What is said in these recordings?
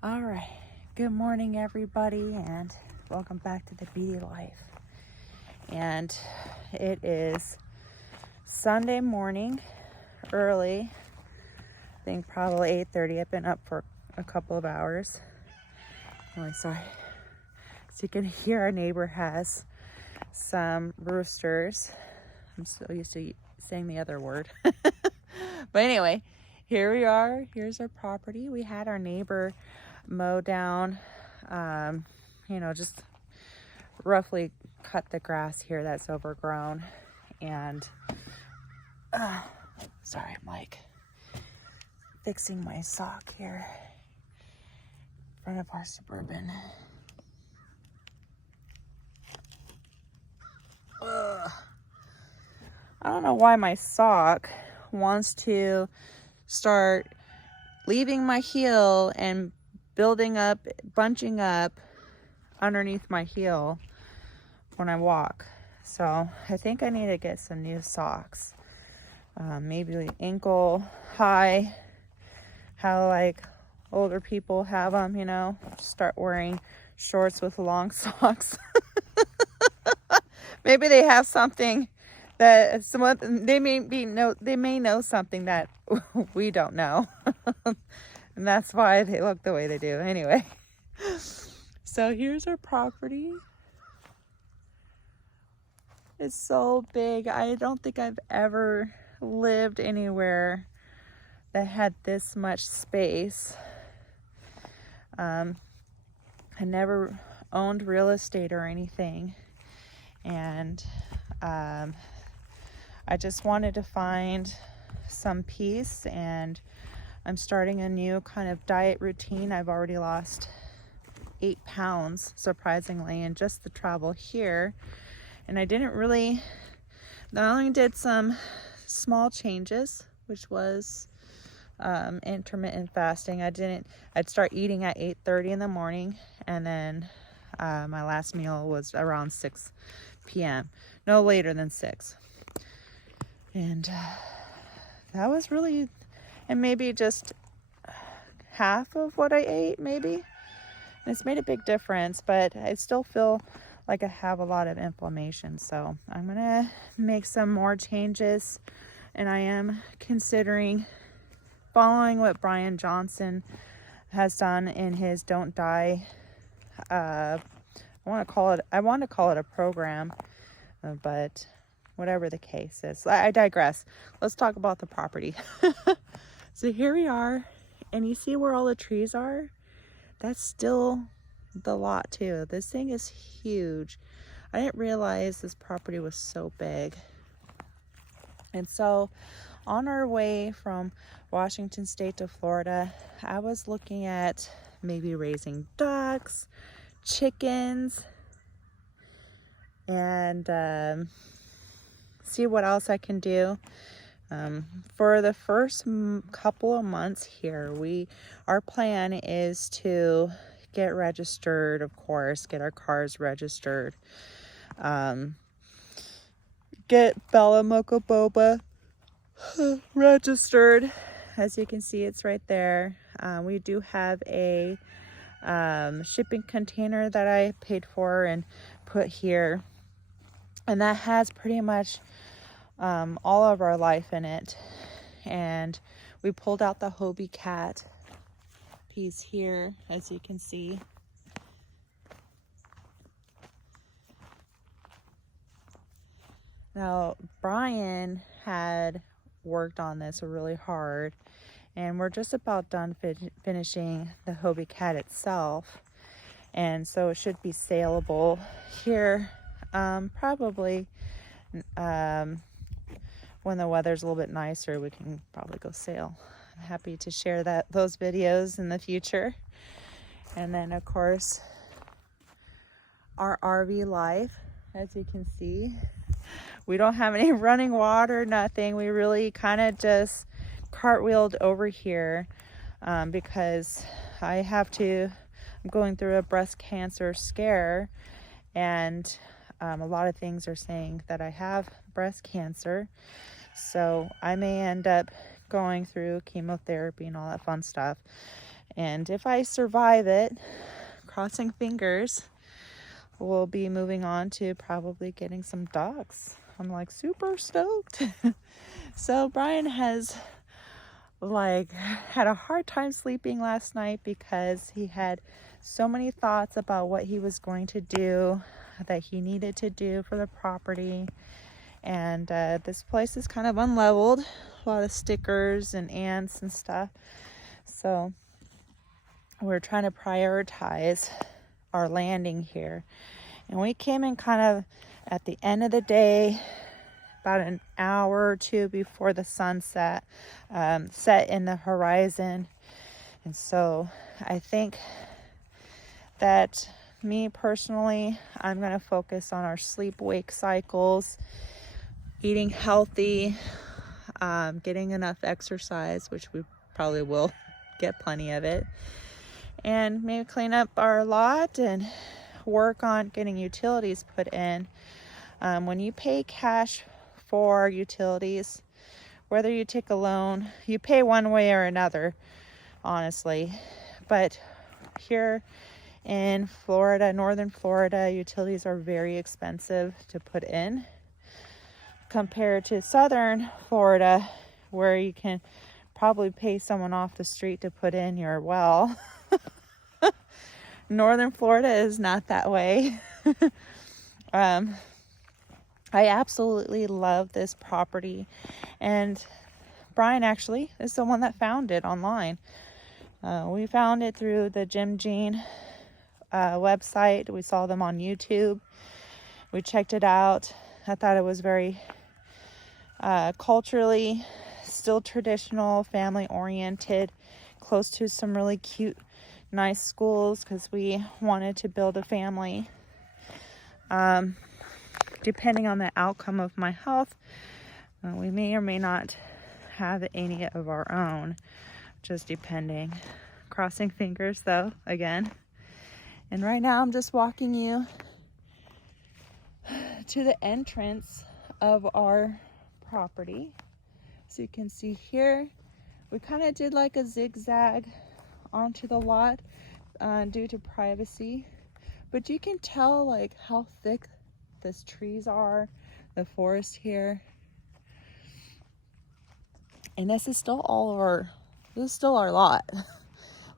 All right, good morning everybody, and welcome back to the Beattie Life. And it is Sunday morning, early. I think probably 8:30. I've been up for a couple of hours. Really sorry. So you can hear our neighbor has some roosters. I'm so used to saying the other word. But anyway, here we are. Here's our property. We had our neighbor mow down, just roughly cut the grass here that's overgrown. And sorry, I'm like fixing my sock here in front of our Suburban. I don't know why my sock wants to start leaving my heel and bunching up underneath my heel when I walk. So I think I need to get some new socks. Maybe ankle high, how like older people have them, start wearing shorts with long socks. Maybe they have something that they may know something that we don't know. And that's why they look the way they do. Anyway, so here's our property. It's so big. I don't think I've ever lived anywhere that had this much space. I never owned real estate or anything. And I just wanted to find some peace, and I'm starting a new kind of diet routine. I've already lost 8 pounds, surprisingly, in just the travel here. And I only did some small changes, which was intermittent fasting. I'd start eating at 8:30 in the morning, and then my last meal was around 6 p.m. No later than 6. And that was really, and maybe just half of what I ate, maybe. And it's made a big difference, but I still feel like I have a lot of inflammation. So I'm gonna make some more changes, and I am considering following what Brian Johnson has done in his Don't Die. I want to call it a program, but whatever the case is, I digress. Let's talk about the property. So here we are, and you see where all the trees are? That's still the lot too. This thing is huge. I didn't realize this property was so big. And so on our way from Washington State to Florida, I was looking at maybe raising ducks, chickens, and see what else I can do. For the first couple of months here, our plan is to get registered, of course, get our cars registered, get Bella Mocha Boba registered. As you can see, it's right there. We do have a shipping container that I paid for and put here, and that has pretty much all of our life in it. And we pulled out the Hobie cat piece here, as you can see. Now, Brian had worked on this really hard, and we're just about done finishing the Hobie cat itself, and so it should be saleable here probably when the weather's a little bit nicer. We can probably go sail. I'm happy to share those videos in the future. And then of course our RV life, as you can see, we don't have any running water, nothing. We really kind of just cartwheeled over here because I'm going through a breast cancer scare, and a lot of things are saying that I have breast cancer. So I may end up going through chemotherapy and all that fun stuff. And if I survive it, crossing fingers, we'll be moving on to probably getting some dogs. I'm like super stoked. So Brian has like had a hard time sleeping last night because he had so many thoughts about what he was going to do, that he needed to do for the property. And this place is kind of unleveled, a lot of stickers and ants and stuff. So we're trying to prioritize our landing here. And we came in kind of at the end of the day, about an hour or two before the sunset set in the horizon. And so I think that me personally, I'm going to focus on our sleep-wake cycles, eating healthy, getting enough exercise, which we probably will get plenty of it, and maybe clean up our lot and work on getting utilities put in. When you pay cash for utilities, whether you take a loan, you pay one way or another, honestly. But here in Florida, northern Florida, utilities are very expensive to put in compared to southern Florida, where you can probably pay someone off the street to put in your well. Northern Florida is not that way. I absolutely love this property, and Brian actually is the one that found it online. We found it through the Jim Jean website. We saw them on YouTube. We checked it out. I thought it was very culturally still traditional, family oriented, close to some really cute, nice schools, because we wanted to build a family. Depending on the outcome of my health, we may or may not have any of our own, just depending. Crossing fingers though, again. And right now I'm just walking you to the entrance of our property. So you can see here, we kind of did like a zigzag onto the lot due to privacy, but you can tell like how thick these trees are, the forest here. And this is still our lot.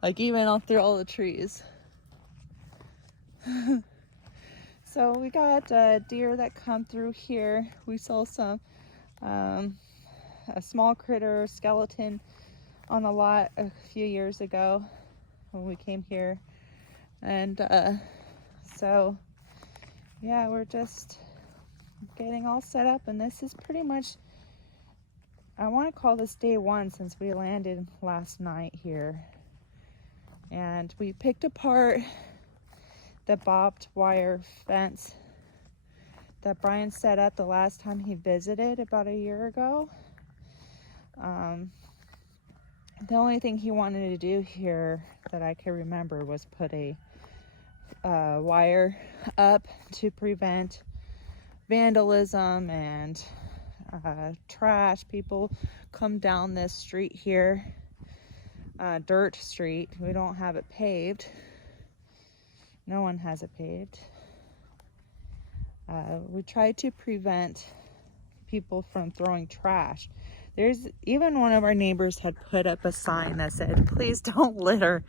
Like even all through all the trees. So we got deer that come through here. We saw some a small critter skeleton on a lot a few years ago when we came here. And so yeah, we're just getting all set up, and this is pretty much, I want to call this day one since we landed last night here. And we picked apart the barbed wire fence that Brian set up the last time he visited about a year ago. The only thing he wanted to do here that I can remember was put a wire up to prevent vandalism and trash. People come down this street here, dirt street. We don't have it paved. No one has it paved. We try to prevent people from throwing trash. There's even one of our neighbors had put up a sign that said, "Please don't litter,"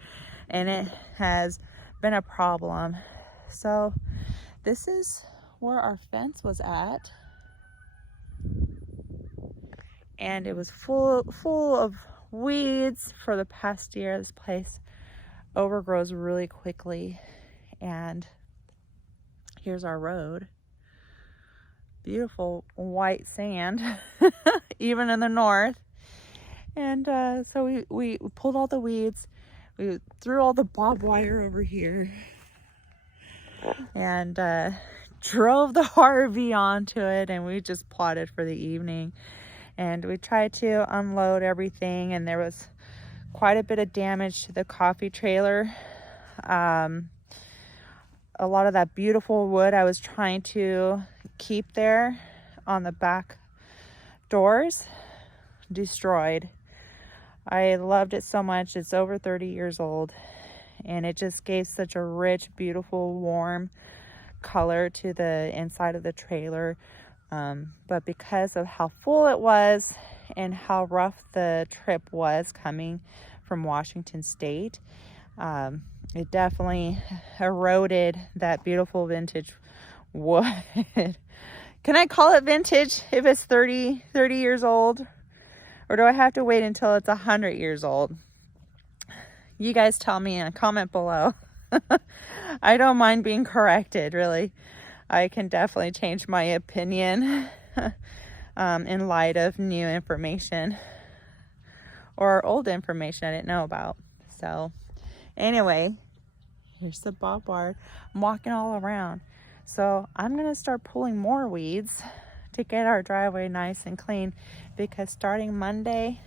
and it has been a problem. So this is where our fence was at, and it was full of weeds for the past year. This place overgrows really quickly, and here's our road. Beautiful white sand, even in the north. And so we pulled all the weeds. We threw all the barbed wire over here and drove the RV onto it, and we just plotted for the evening. And we tried to unload everything, and there was quite a bit of damage to the coffee trailer. A lot of that beautiful wood I was trying to keep there on the back doors, destroyed. I loved it so much. It's over 30 years old, and it just gave such a rich, beautiful, warm color to the inside of the trailer. But because of how full it was and how rough the trip was coming from Washington State, it definitely eroded that beautiful vintage wood. Can I call it vintage if it's 30 years old? Or do I have to wait until it's 100 years old? You guys tell me in a comment below. I don't mind being corrected, really. I can definitely change my opinion in light of new information or old information I didn't know about. So anyway, here's the bobbard. I'm walking all around. So I'm going to start pulling more weeds to get our driveway nice and clean, because starting Monday,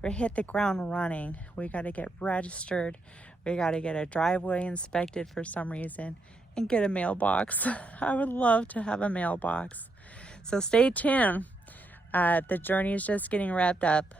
we hit the ground running. We got to get registered. We got to get a driveway inspected for some reason and get a mailbox. I would love to have a mailbox. So stay tuned. The journey is just getting wrapped up.